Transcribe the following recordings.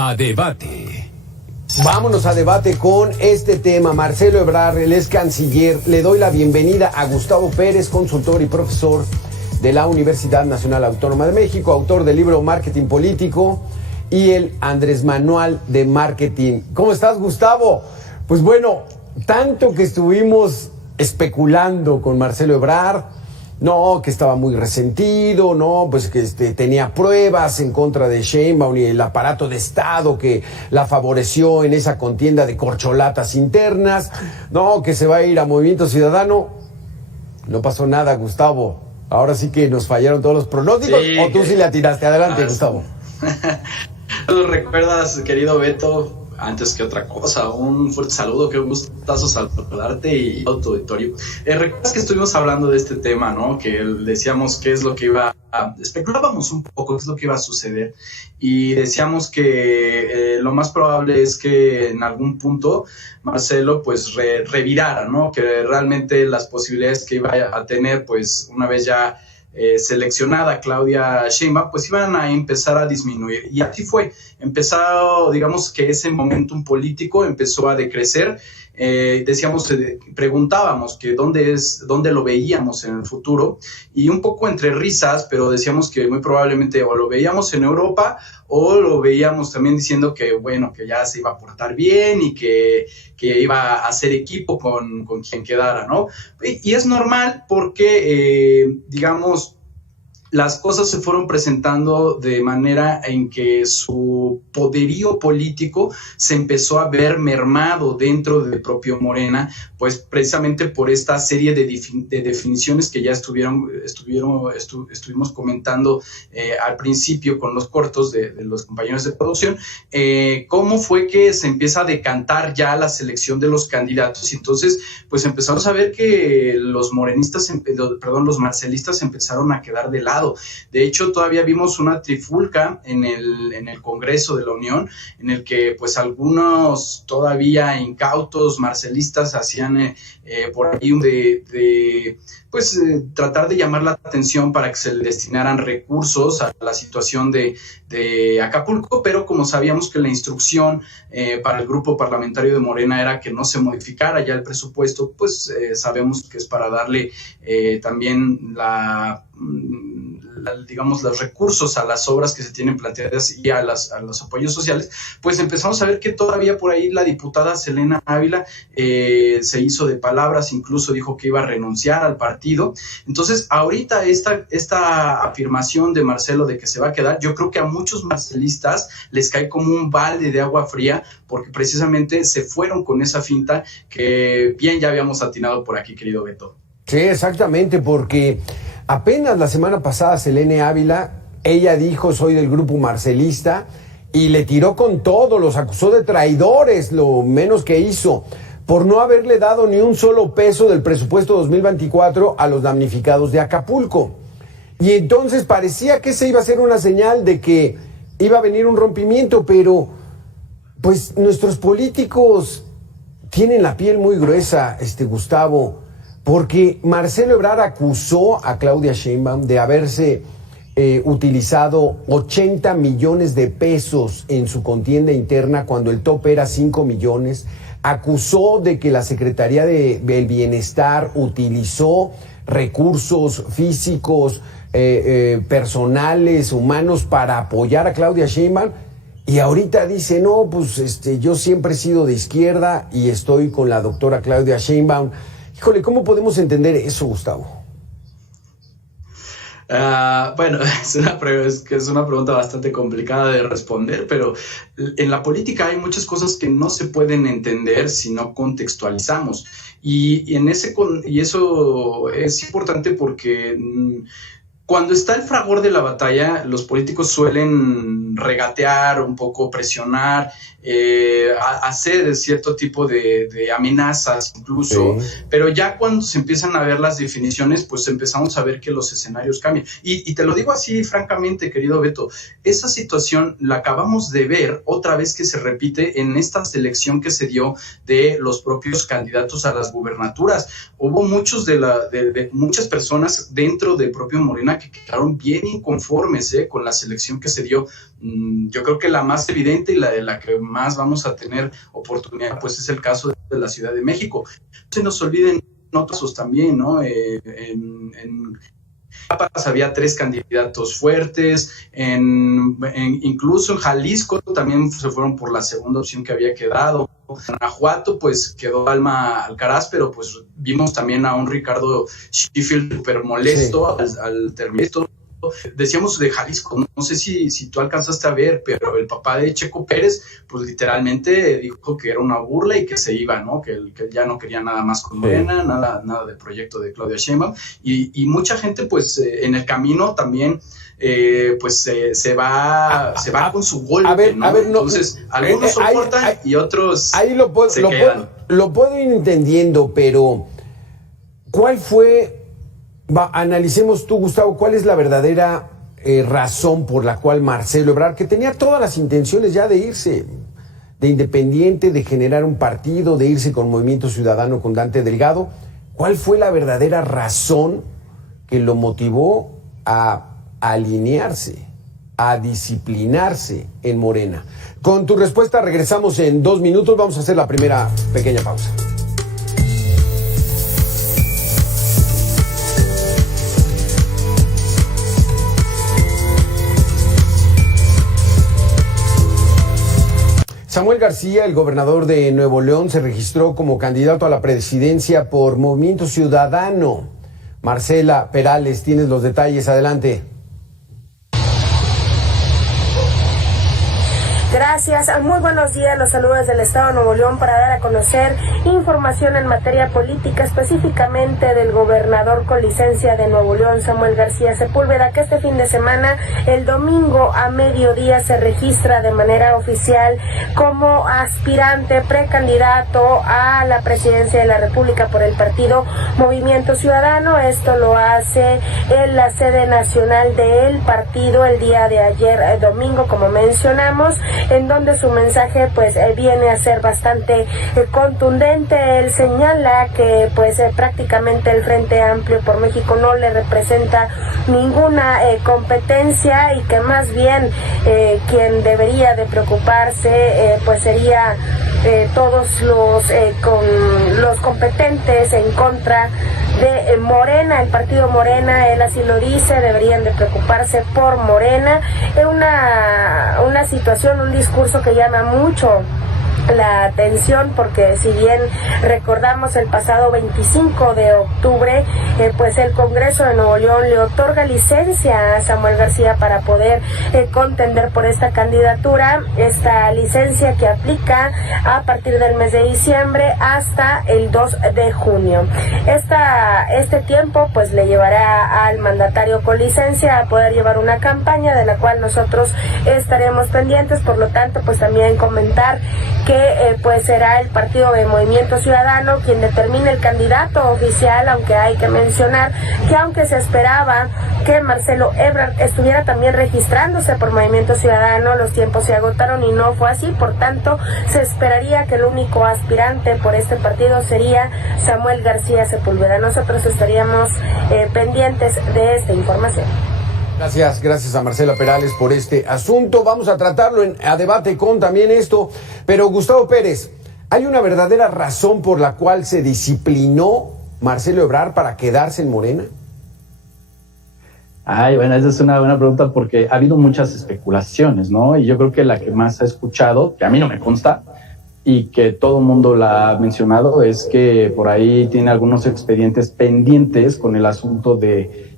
A debate. Vámonos a debate con este tema. Marcelo Ebrard, él es canciller. Le doy la bienvenida a Gustavo Pérez, consultor y profesor de la Universidad Nacional Autónoma de México, autor del libro Marketing Político y el Andrés Manual de Marketing. ¿Cómo estás, Gustavo? Pues bueno, tanto que estuvimos especulando con Marcelo Ebrard, no, que estaba muy resentido, no, pues que tenía pruebas en contra de Sheinbaum y el aparato de Estado que la favoreció en esa contienda de corcholatas internas, no, que se va a ir a Movimiento Ciudadano. No pasó nada, Gustavo. Ahora sí que nos fallaron todos los pronósticos, sí, o tú sí le atinaste. Adelante, Gustavo. ¿Tú recuerdas, querido Beto? Antes que otra cosa, un fuerte saludo, qué gustazo saludarte y todo tu auditorio. Recuerdas que estuvimos hablando de este tema, ¿no? Que decíamos qué es lo que especulábamos un poco qué es lo que iba a suceder y decíamos que lo más probable es que en algún punto Marcelo pues revirara, ¿no? Que realmente las posibilidades que iba a tener pues una vez ya seleccionada Claudia Sheinbaum, pues iban a empezar a disminuir. Y así fue. Empezó, digamos que ese momentum político empezó a decrecer. Preguntábamos que dónde lo veíamos en el futuro, y un poco entre risas, pero decíamos que muy probablemente o lo veíamos en Europa o lo veíamos también diciendo que bueno, que ya se iba a portar bien y que iba a hacer equipo con quien quedara, ¿no? Y es normal porque, digamos, las cosas se fueron presentando de manera en que su poderío político se empezó a ver mermado dentro del propio Morena, pues precisamente por esta serie de definiciones que ya estuvimos comentando al principio con los cortos de los compañeros de producción, cómo fue que se empieza a decantar ya la selección de los candidatos, y entonces pues empezamos a ver que los marcelistas empezaron a quedar de lado. De hecho, todavía vimos una trifulca en el Congreso de la Unión, en el que pues algunos todavía incautos marcelistas hacían por ahí tratar de llamar la atención para que se le destinaran recursos a la situación de Acapulco, pero como sabíamos que la instrucción para el grupo parlamentario de Morena era que no se modificara ya el presupuesto, pues sabemos que es para darle también digamos, los recursos a las obras que se tienen planteadas y a los apoyos sociales. Pues empezamos a ver que todavía por ahí la diputada Selena Ávila se hizo de palabras, incluso dijo que iba a renunciar al partido. Entonces, ahorita esta afirmación de Marcelo de que se va a quedar, yo creo que a muchos marcelistas les cae como un balde de agua fría, porque precisamente se fueron con esa finta que bien ya habíamos atinado por aquí, querido Beto. Sí, exactamente, porque apenas la semana pasada Selene Ávila, ella dijo soy del grupo marcelista y le tiró con todo, los acusó de traidores, lo menos que hizo, por no haberle dado ni un solo peso del presupuesto 2024 a los damnificados de Acapulco. Y entonces parecía que esa iba a ser una señal de que iba a venir un rompimiento, pero pues nuestros políticos tienen la piel muy gruesa, Gustavo, porque Marcelo Ebrard acusó a Claudia Sheinbaum de haberse utilizado 80 millones de pesos en su contienda interna cuando el tope era 5 millones. Acusó de que la Secretaría del Bienestar utilizó recursos físicos, personales, humanos para apoyar a Claudia Sheinbaum. Y ahorita dice, no, pues yo siempre he sido de izquierda y estoy con la doctora Claudia Sheinbaum. Híjole, ¿cómo podemos entender eso, Gustavo? Bueno, es una pregunta bastante complicada de responder, pero en la política hay muchas cosas que no se pueden entender si no contextualizamos. Y eso es importante porque cuando está el fragor de la batalla, los políticos suelen regatear un poco, presionar, hacer cierto tipo de amenazas incluso, sí. Pero ya cuando se empiezan a ver las definiciones, pues empezamos a ver que los escenarios cambian. Y te lo digo así francamente, querido Beto, esa situación la acabamos de ver otra vez que se repite en esta selección que se dio de los propios candidatos a las gubernaturas. Hubo muchas personas dentro del propio Morena que quedaron bien inconformes con la selección que se dio Yo creo que la más evidente y la de la que más vamos a tener oportunidad, pues es el caso de la Ciudad de México. No se nos olviden otros también, ¿no? En Chiapas había 3 candidatos fuertes, incluso en Jalisco también se fueron por la segunda opción que había quedado. En Guanajuato pues quedó Alma Alcaraz, pero pues vimos también a un Ricardo Sheffield súper molesto al terminar esto. Decíamos de Jalisco, no sé si tú alcanzaste a ver, pero el papá de Checo Pérez, pues literalmente dijo que era una burla y que se iba, ¿no? Que ya no quería nada más con Morena, nada del proyecto de Claudia Sheinbaum, y mucha gente, pues, en el camino también, pues, se va con su golpe, ¿no? Entonces, algunos soportan y otros se quedan. Lo puedo ir entendiendo, pero ¿cuál fue? Analicemos tú, Gustavo, ¿cuál es la verdadera razón por la cual Marcelo Ebrard, que tenía todas las intenciones ya de irse de independiente, de generar un partido, de irse con Movimiento Ciudadano con Dante Delgado, cuál fue la verdadera razón que lo motivó a alinearse, a disciplinarse en Morena? Con tu respuesta regresamos en 2 minutos, vamos a hacer la primera pequeña pausa. Samuel García, el gobernador de Nuevo León, se registró como candidato a la presidencia por Movimiento Ciudadano. Marcela Perales, tienes los detalles, adelante. Gracias, muy buenos días, los saludos del Estado de Nuevo León para dar a conocer información en materia política, específicamente del gobernador con licencia de Nuevo León, Samuel García Sepúlveda, que este fin de semana, el domingo a mediodía, se registra de manera oficial como aspirante precandidato a la presidencia de la República por el partido Movimiento Ciudadano. Esto lo hace en la sede nacional del partido el día de ayer, domingo, como mencionamos, en donde su mensaje pues viene a ser bastante contundente. Él señala que pues prácticamente el Frente Amplio por México no le representa ninguna competencia y que más bien quien debería de preocuparse pues sería todos los competentes en contra de Morena, el partido Morena. Él así lo dice, deberían de preocuparse por Morena. Es una situación, un discurso que llama mucho la atención, porque si bien recordamos el pasado 25 de octubre, pues el Congreso de Nuevo León le otorga licencia a Samuel García para poder contender por esta candidatura, esta licencia que aplica a partir del mes de diciembre hasta el 2 de junio. Este tiempo pues le llevará al mandatario con licencia a poder llevar una campaña de la cual nosotros estaremos pendientes. Por lo tanto, pues también comentar que pues será el partido de Movimiento Ciudadano quien determine el candidato oficial, aunque hay que mencionar que aunque se esperaba que Marcelo Ebrard estuviera también registrándose por Movimiento Ciudadano, los tiempos se agotaron y no fue así. Por tanto, se esperaría que el único aspirante por este partido sería Samuel García Sepúlveda. Nosotros estaríamos pendientes de esta información. Gracias a Marcela Perales por este asunto. Vamos a tratarlo a debate con también esto. Pero Gustavo Pérez, ¿hay una verdadera razón por la cual se disciplinó Marcelo Ebrard para quedarse en Morena? Bueno, esa es una buena pregunta porque ha habido muchas especulaciones, ¿no? Y yo creo que la que más ha escuchado, que a mí no me consta, y que todo el mundo la ha mencionado, es que por ahí tiene algunos expedientes pendientes con el asunto de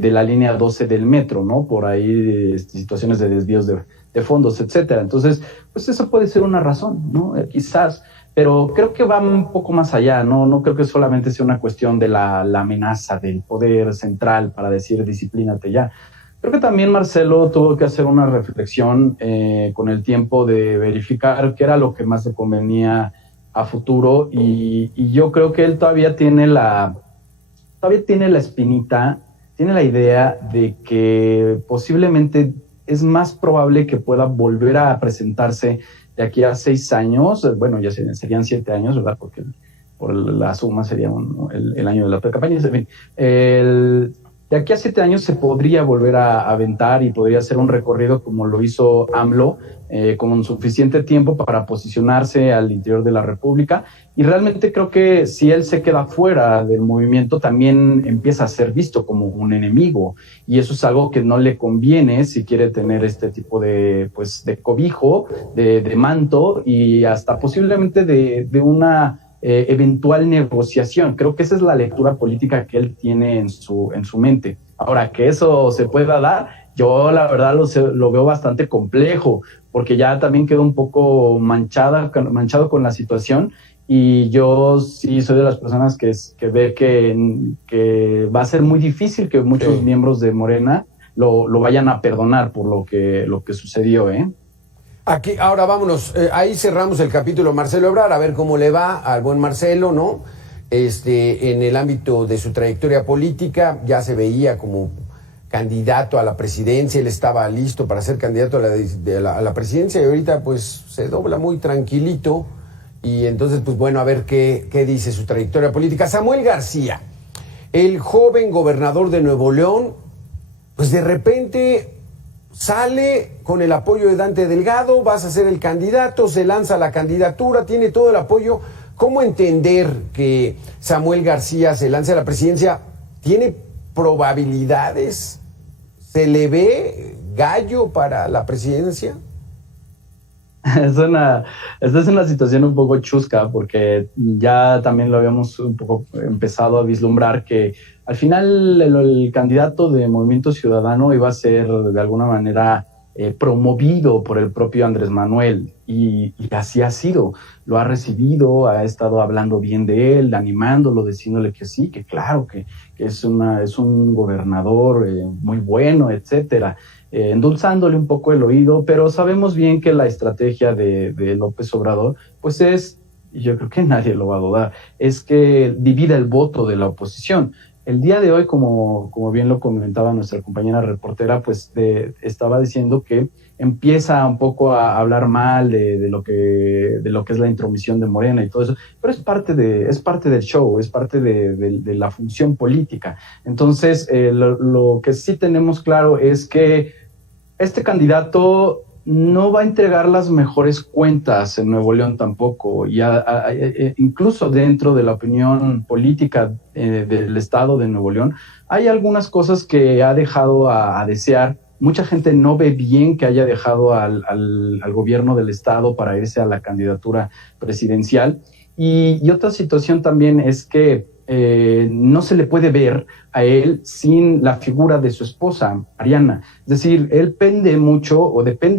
la línea 12 del metro, ¿no? Por ahí situaciones de desvíos de fondos, etcétera. Entonces, pues eso puede ser una razón, ¿no? Quizás, pero creo que va un poco más allá, ¿no? No creo que solamente sea una cuestión de la amenaza del poder central para decir disciplínate ya. Creo que también Marcelo tuvo que hacer una reflexión con el tiempo de verificar qué era lo que más le convenía a futuro, y yo creo que él todavía tiene la espinita, tiene la idea de que posiblemente es más probable que pueda volver a presentarse de aquí a 6 años, bueno, ya serían 7 años, ¿verdad? Porque por la suma sería el año de la pre-campaña, en fin. de aquí a 7 años se podría volver a aventar y podría hacer un recorrido como lo hizo AMLO, con suficiente tiempo para posicionarse al interior de la República. Y realmente creo que si él se queda fuera del movimiento, también empieza a ser visto como un enemigo. Y eso es algo que no le conviene si quiere tener este tipo de, pues, de cobijo, de manto y hasta posiblemente de una eventual negociación. Creo que esa es la lectura política que él tiene en su mente. Ahora, que eso se pueda dar, yo la verdad lo veo bastante complejo, porque ya también quedó un poco manchado con la situación, y yo sí soy de las personas que ve que va a ser muy difícil que muchos miembros de Morena lo vayan a perdonar por lo que sucedió, ¿eh? Aquí, ahora vámonos, ahí cerramos el capítulo Marcelo Ebrard, a ver cómo le va al buen Marcelo, ¿no? En el ámbito de su trayectoria política, ya se veía como candidato a la presidencia, él estaba listo para ser candidato a la presidencia, y ahorita pues se dobla muy tranquilito, y entonces pues bueno, a ver qué dice su trayectoria política. Samuel García, el joven gobernador de Nuevo León, pues de repente sale con el apoyo de Dante Delgado, vas a ser el candidato, se lanza la candidatura, tiene todo el apoyo. ¿Cómo entender que Samuel García se lance a la presidencia? ¿Tiene probabilidades? ¿Se le ve gallo para la presidencia? Esta es una situación un poco chusca, porque ya también lo habíamos un poco empezado a vislumbrar, que al final el candidato de Movimiento Ciudadano iba a ser de alguna manera promovido por el propio Andrés Manuel, y así ha sido. Lo ha recibido, ha estado hablando bien de él, animándolo, diciéndole que sí, que claro, que es un gobernador muy bueno, etcétera. Endulzándole un poco el oído, pero sabemos bien que la estrategia de López Obrador, pues y yo creo que nadie lo va a dudar, es que divida el voto de la oposición. El día de hoy, como bien lo comentaba nuestra compañera reportera, pues estaba diciendo que empieza un poco a hablar mal de lo que es la intromisión de Morena y todo eso, pero es parte del show, es parte de la función política. Entonces, lo que sí tenemos claro es que este candidato no va a entregar las mejores cuentas en Nuevo León tampoco, y incluso dentro de la opinión política del estado de Nuevo León hay algunas cosas que ha dejado a desear. Mucha gente no ve bien que haya dejado al gobierno del estado para irse a la candidatura presidencial, y otra situación también es que no se le puede ver a él sin la figura de su esposa, Mariana. Es decir, él depende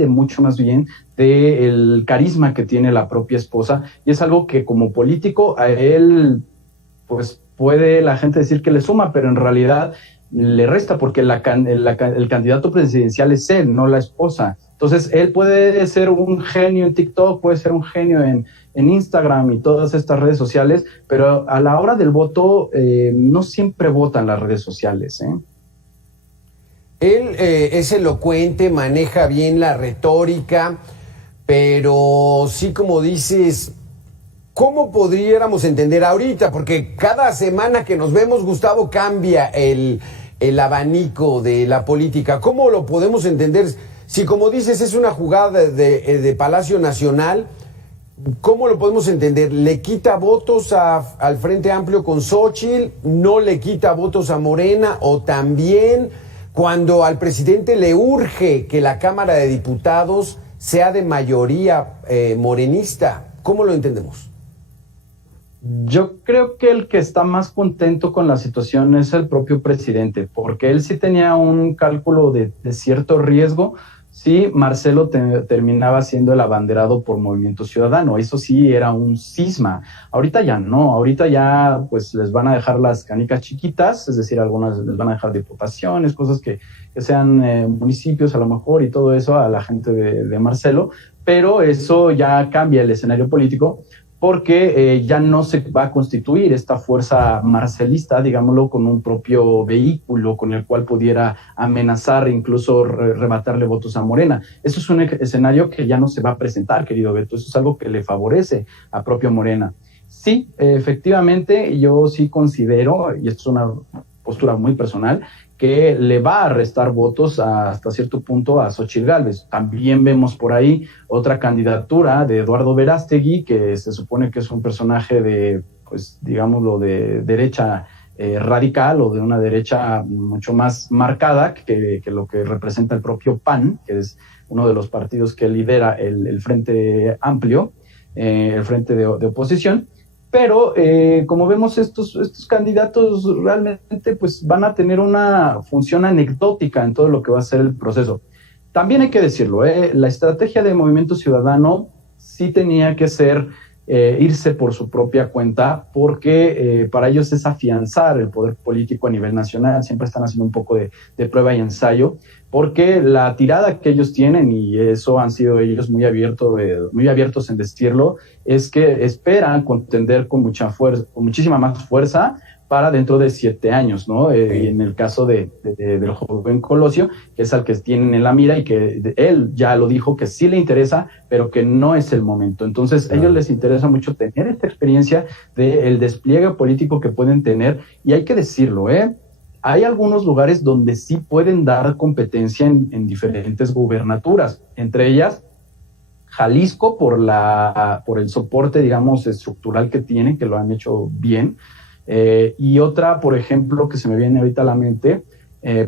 mucho más bien del carisma que tiene la propia esposa, y es algo que como político a él, pues puede la gente decir que le suma, pero en realidad le resta, porque el candidato presidencial es él, no la esposa. Entonces, él puede ser un genio en TikTok, puede ser un genio en Instagram y todas estas redes sociales, pero a la hora del voto no siempre votan las redes sociales, ¿eh? Él es elocuente, maneja bien la retórica, pero sí, como dices, ¿cómo podríamos entender ahorita? Porque cada semana que nos vemos, Gustavo, cambia el abanico de la política. ¿Cómo lo podemos entender? Si, como dices, es una jugada de Palacio Nacional, ¿cómo lo podemos entender? ¿Le quita votos al Frente Amplio con Xóchitl? ¿No le quita votos a Morena? ¿O también cuando al presidente le urge que la Cámara de Diputados sea de mayoría morenista? ¿Cómo lo entendemos? Yo creo que el que está más contento con la situación es el propio presidente, porque él sí tenía un cálculo de cierto riesgo si Marcelo terminaba siendo el abanderado por Movimiento Ciudadano. Eso sí era un cisma. Ahorita ya no, ahorita ya pues les van a dejar las canicas chiquitas, es decir, algunas les van a dejar diputaciones, cosas que sean municipios a lo mejor, y todo eso a la gente de Marcelo, pero eso ya cambia el escenario político, porque ya no se va a constituir esta fuerza marcelista, digámoslo, con un propio vehículo con el cual pudiera amenazar e incluso arrebatarle votos a Morena. Eso es un escenario que ya no se va a presentar, querido Beto. Eso es algo que le favorece a propio Morena. Sí, efectivamente, yo sí considero, y esto es una postura muy personal, que le va a restar votos hasta cierto punto a Xóchitl Gálvez. También vemos por ahí otra candidatura de Eduardo Verástegui, que se supone que es un personaje de, pues digámoslo, de derecha radical o de una derecha mucho más marcada que lo que representa el propio PAN, que es uno de los partidos que lidera el Frente Amplio, el Frente de oposición. Pero como vemos, estos candidatos realmente pues van a tener una función anecdótica en todo lo que va a ser el proceso. También hay que decirlo, la estrategia de Movimiento Ciudadano sí tenía que ser irse por su propia cuenta, porque para ellos es afianzar el poder político a nivel nacional. Siempre están haciendo un poco de prueba y ensayo, porque la tirada que ellos tienen, y eso han sido ellos muy abiertos en decirlo, es que esperan contender con mucha fuerza, con muchísima más fuerza para dentro de 7 años, ¿no? Y en el caso del joven Colosio, que es al que tienen en la mira y que él ya lo dijo que sí le interesa, pero que no es el momento. Entonces, a ellos les interesa mucho tener esta experiencia del despliegue político que pueden tener, y hay que decirlo, hay algunos lugares donde sí pueden dar competencia en diferentes gubernaturas, entre ellas Jalisco por el soporte, digamos, estructural que tienen, que lo han hecho bien. Y otra, por ejemplo, que se me viene ahorita a la mente,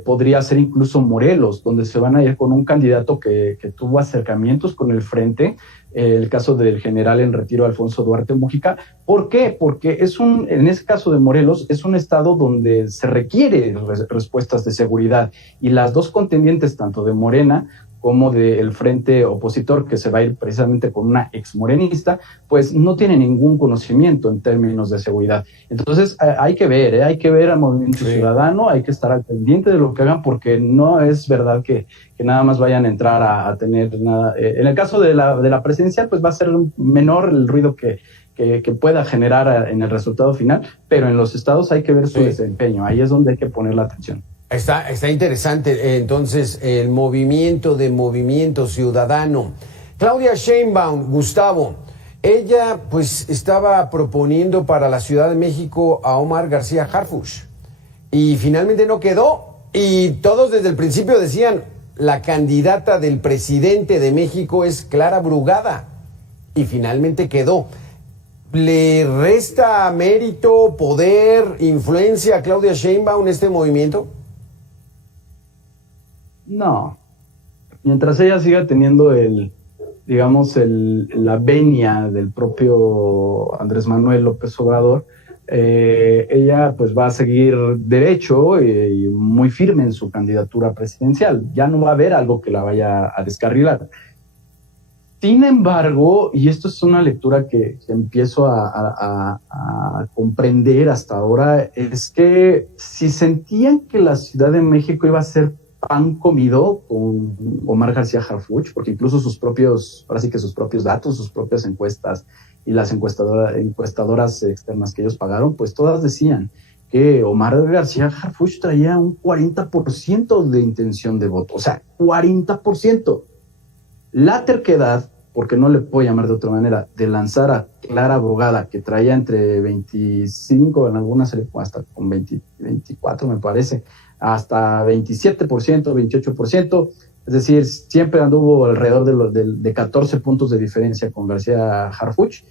podría ser incluso Morelos, donde se van a ir con un candidato que tuvo acercamientos con el frente, el caso del general en retiro Alfonso Duarte Múgica. ¿Por qué? Porque en ese caso de Morelos, es un estado donde se requiere respuestas de seguridad, y las dos contendientes, tanto de Morena como del frente opositor, que se va a ir precisamente con una exmorenista, pues no tiene ningún conocimiento en términos de seguridad. Entonces hay que ver al Movimiento Ciudadano, hay que estar al pendiente de lo que hagan, porque no es verdad que nada más vayan a entrar a tener nada. En el caso de la presidencial, pues va a ser menor el ruido que pueda generar en el resultado final, pero en los estados hay que ver su desempeño, ahí es donde hay que poner la atención. Está interesante, entonces, el movimiento ciudadano. Claudia Sheinbaum, Gustavo, ella pues estaba proponiendo para la Ciudad de México a Omar García Harfuch, y finalmente no quedó, y todos desde el principio decían, la candidata del presidente de México es Clara Brugada, y finalmente quedó. ¿Le resta mérito, poder, influencia a Claudia Sheinbaum en este movimiento? No, mientras ella siga teniendo la venia del propio Andrés Manuel López Obrador, ella pues va a seguir derecho y muy firme en su candidatura presidencial. Ya no va a haber algo que la vaya a descarrilar. Sin embargo, y esto es una lectura que empiezo a comprender hasta ahora, es que si sentían que la Ciudad de México iba a ser pan comido con Omar García Harfuch, porque incluso sus propios datos, sus propias encuestas y las encuestadoras externas que ellos pagaron, pues todas decían que Omar García Harfuch traía un 40% de intención de voto, o sea, 40%. La terquedad, porque no le puedo llamar de otra manera, de lanzar a Clara Brugada, que traía entre 25, en algunas hasta con 24 me parece, hasta 27%, 28%, es decir, siempre anduvo alrededor de 14 puntos de diferencia con García Harfuch.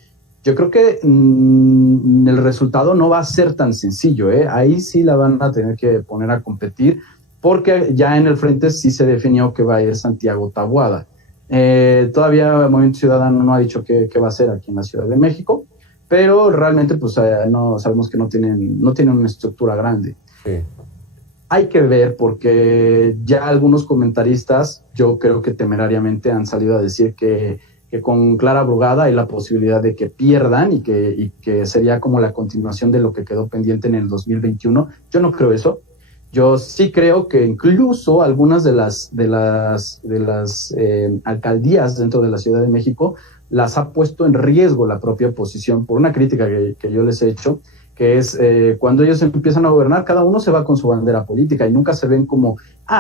Yo creo que el resultado no va a ser tan sencillo, ahí sí la van a tener que poner a competir, porque ya en el frente sí se definió que va a ir Santiago Taboada. Todavía el Movimiento Ciudadano no ha dicho qué va a hacer aquí en la Ciudad de México, pero realmente pues no sabemos que no tienen una estructura grande. Sí. Hay que ver, porque ya algunos comentaristas, yo creo que temerariamente han salido a decir que con Clara Brugada hay la posibilidad de que pierdan y que sería como la continuación de lo que quedó pendiente en el 2021. Yo no creo eso. Yo sí creo que incluso algunas de las alcaldías dentro de la Ciudad de México las ha puesto en riesgo la propia oposición por una crítica que yo les he hecho, que es cuando ellos empiezan a gobernar, cada uno se va con su bandera política y nunca se ven como,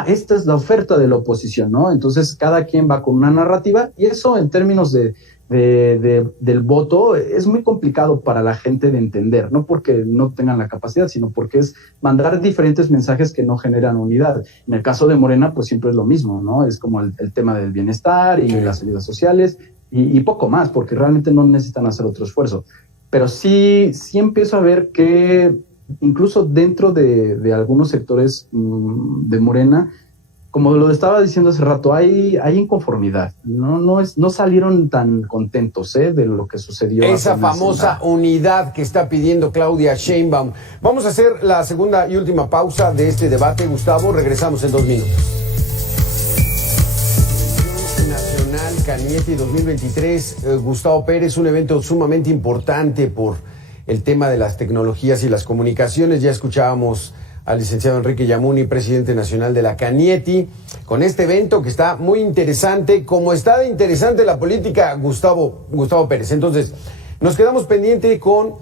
esta es la oferta de la oposición, ¿no? Entonces cada quien va con una narrativa, y eso en términos de del voto es muy complicado para la gente de entender, no porque no tengan la capacidad, sino porque es mandar diferentes mensajes que no generan unidad. En el caso de Morena, pues siempre es lo mismo, ¿no? Es como el tema del bienestar y las ayudas sociales y poco más, porque realmente no necesitan hacer otro esfuerzo. Pero sí empiezo a ver que incluso dentro de algunos sectores de Morena, como lo estaba diciendo hace rato, hay inconformidad. No salieron tan contentos de lo que sucedió. Esa famosa unidad que está pidiendo Claudia Sheinbaum. Vamos a hacer la segunda y última pausa de este debate, Gustavo. Regresamos en 2 minutos. Nacional Cañete 2023, Gustavo Pérez, un evento sumamente importante por el tema de las tecnologías y las comunicaciones. Ya escuchábamos al licenciado Enrique Yamuni, presidente nacional de la Cañete, con este evento que está muy interesante, como está de interesante la política, Gustavo Pérez. Entonces, nos quedamos pendiente con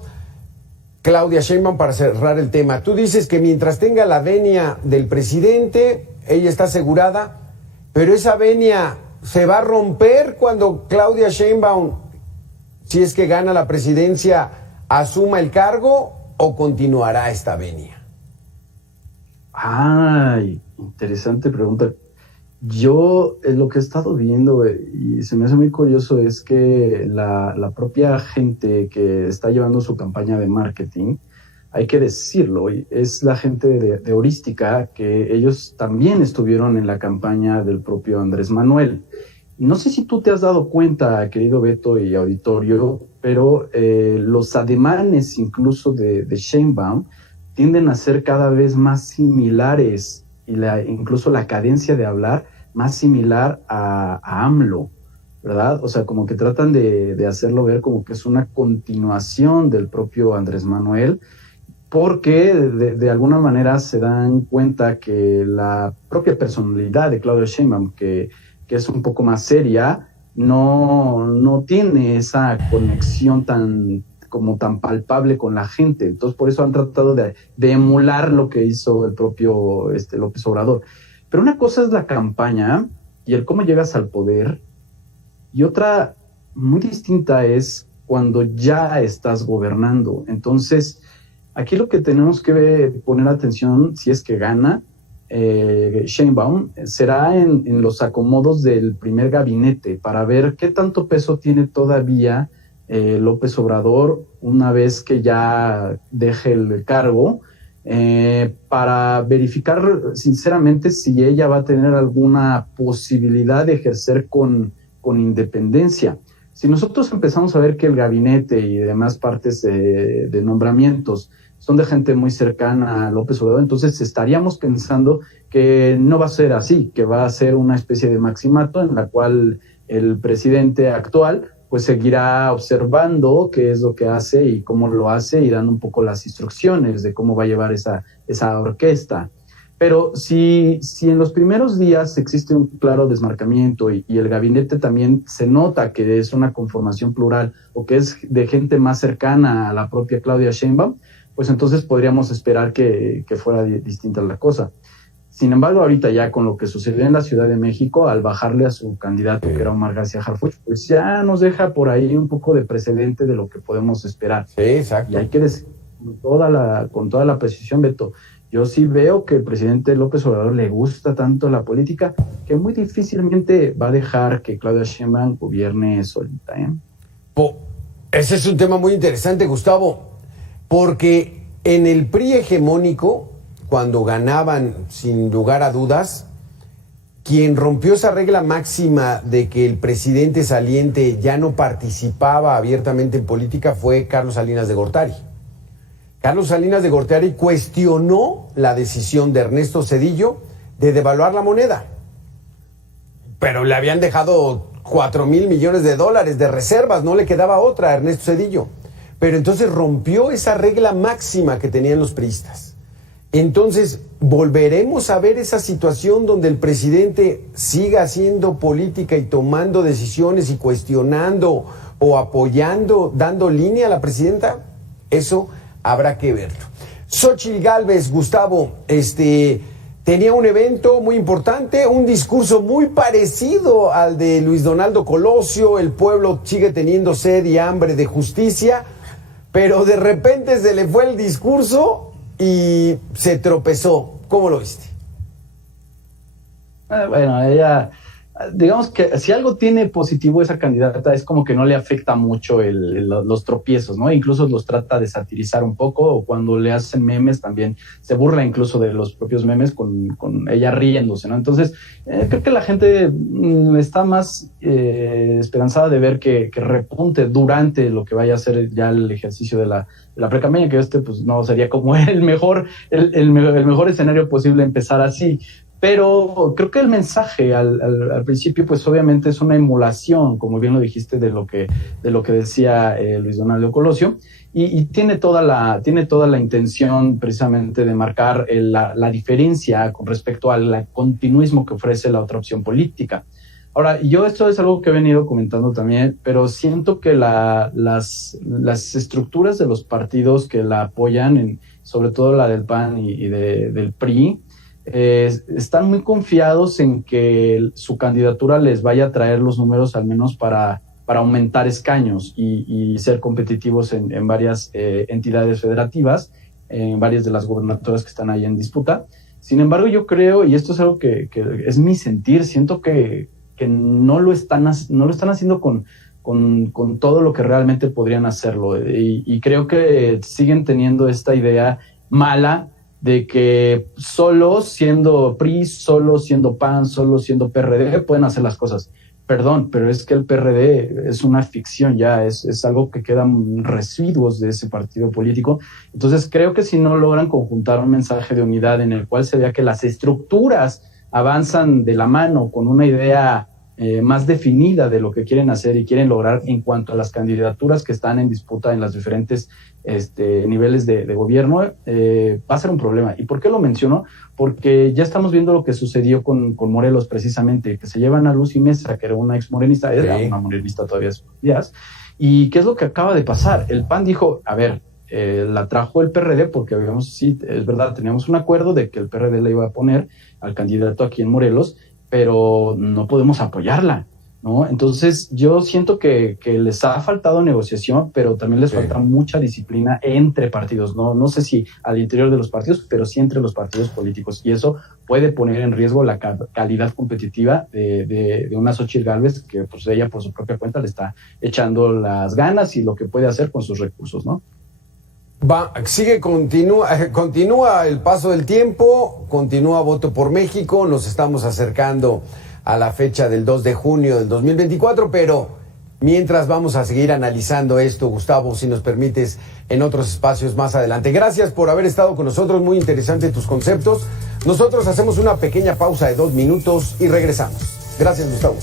Claudia Sheinbaum para cerrar el tema. Tú dices que mientras tenga la venia del presidente, ella está asegurada, pero esa venia se va a romper cuando Claudia Sheinbaum, si es que gana la presidencia, asuma el cargo, ¿o continuará esta venia? Ay, interesante pregunta. Yo lo que he estado viendo y se me hace muy curioso es que la propia gente que está llevando su campaña de marketing, hay que decirlo, es la gente de Heurística, que ellos también estuvieron en la campaña del propio Andrés Manuel. No sé si tú te has dado cuenta, querido Beto y auditorio, pero los ademanes incluso de Sheinbaum tienden a ser cada vez más similares y incluso la cadencia de hablar más similar a AMLO, ¿verdad? O sea, como que tratan de hacerlo ver como que es una continuación del propio Andrés Manuel, porque de alguna manera se dan cuenta que la propia personalidad de Claudia Sheinbaum, que es un poco más seria, no tiene esa conexión tan palpable con la gente. Entonces, por eso han tratado de emular lo que hizo el propio López Obrador. Pero una cosa es la campaña y el cómo llegas al poder, y otra muy distinta es cuando ya estás gobernando. Entonces, aquí lo que tenemos que poner atención, si es que gana Sheinbaum, será en los acomodos del primer gabinete, para ver qué tanto peso tiene todavía López Obrador una vez que ya deje el cargo, para verificar sinceramente si ella va a tener alguna posibilidad de ejercer con independencia. Si nosotros empezamos a ver que el gabinete y demás partes de nombramientos son de gente muy cercana a López Obrador, entonces estaríamos pensando que no va a ser así, que va a ser una especie de maximato en la cual el presidente actual pues seguirá observando qué es lo que hace y cómo lo hace y dando un poco las instrucciones de cómo va a llevar esa orquesta. Pero si en los primeros días existe un claro desmarcamiento y el gabinete también se nota que es una conformación plural o que es de gente más cercana a la propia Claudia Sheinbaum, pues entonces podríamos esperar que fuera distinta la cosa. Sin embargo, ahorita ya con lo que sucedió en la Ciudad de México, al bajarle a su candidato, que era Omar García Harfuch, pues ya nos deja por ahí un poco de precedente de lo que podemos esperar. Sí, exacto. Y hay que decir con toda la precisión, Beto, yo sí veo que el presidente López Obrador le gusta tanto la política que muy difícilmente va a dejar que Claudia Sheinbaum gobierne solita. Ese es un tema muy interesante, Gustavo, porque en el PRI hegemónico, cuando ganaban sin lugar a dudas, quien rompió esa regla máxima de que el presidente saliente ya no participaba abiertamente en política fue Carlos Salinas de Gortari. Carlos Salinas de Gortari cuestionó la decisión de Ernesto Zedillo de devaluar la moneda, pero le habían dejado $4,000 millones de reservas, no le quedaba otra a Ernesto Zedillo. Pero entonces rompió esa regla máxima que tenían los priistas. Entonces, ¿volveremos a ver esa situación donde el presidente siga haciendo política y tomando decisiones y cuestionando o apoyando, dando línea a la presidenta? Eso habrá que verlo. Xóchitl Gálvez, Gustavo, tenía un evento muy importante, un discurso muy parecido al de Luis Donaldo Colosio. El pueblo sigue teniendo sed y hambre de justicia, pero de repente se le fue el discurso y se tropezó. ¿Cómo lo viste? Bueno, ella, digamos que si algo tiene positivo esa candidata es como que no le afecta mucho los tropiezos, ¿no? Incluso los trata de satirizar un poco, o cuando le hacen memes también se burla incluso de los propios memes con ella riéndose, ¿no? Entonces, creo que la gente está más esperanzada de ver que repunte durante lo que vaya a ser ya el ejercicio de la precampaña, que pues no sería como el mejor escenario posible empezar así. Pero creo que el mensaje al principio, pues obviamente es una emulación, como bien lo dijiste, de lo que decía Luis Donaldo Colosio, y tiene toda la intención precisamente de marcar la diferencia con respecto al continuismo que ofrece la otra opción política. Ahora, yo esto es algo que he venido comentando también, pero siento que las estructuras de los partidos que la apoyan, sobre todo la del PAN y del PRI, están muy confiados en que su candidatura les vaya a traer los números al menos para aumentar escaños y ser competitivos en varias entidades federativas, en varias de las gubernaturas que están ahí en disputa. Sin embargo, yo creo, y esto es algo que es mi sentir, siento que no lo están haciendo con todo lo que realmente podrían hacerlo, y creo que siguen teniendo esta idea mala de que solo siendo PRI, solo siendo PAN, solo siendo PRD pueden hacer las cosas. Perdón, pero es que el PRD es una ficción ya, es algo que quedan residuos de ese partido político. Entonces creo que si no logran conjuntar un mensaje de unidad en el cual se vea que las estructuras avanzan de la mano con una idea más definida de lo que quieren hacer y quieren lograr en cuanto a las candidaturas que están en disputa en las diferentes niveles de gobierno, va a ser un problema. ¿Y por qué lo menciono? Porque ya estamos viendo lo que sucedió con Morelos precisamente, que se llevan a Lucy Mesa, que era una ex morenista, era una morenista todavía hace días. ¿Y qué es lo que acaba de pasar? El PAN dijo, a ver, la trajo el PRD porque sí, es verdad, teníamos un acuerdo de que el PRD le iba a poner al candidato aquí en Morelos, pero no podemos apoyarla, ¿no? Entonces yo siento que les ha faltado negociación, pero también les falta mucha disciplina entre partidos, no sé si al interior de los partidos, pero sí entre los partidos políticos, y eso puede poner en riesgo la calidad competitiva de una Xóchitl Gálvez, que pues ella por su propia cuenta le está echando las ganas y lo que puede hacer con sus recursos, ¿no? Continúa el paso del tiempo, continúa Voto por México, nos estamos acercando a la fecha del 2 de junio del 2024, pero mientras vamos a seguir analizando esto, Gustavo, si nos permites, en otros espacios más adelante. Gracias por haber estado con nosotros, muy interesantes tus conceptos. Nosotros hacemos una pequeña pausa de 2 minutos y regresamos. Gracias, Gustavo.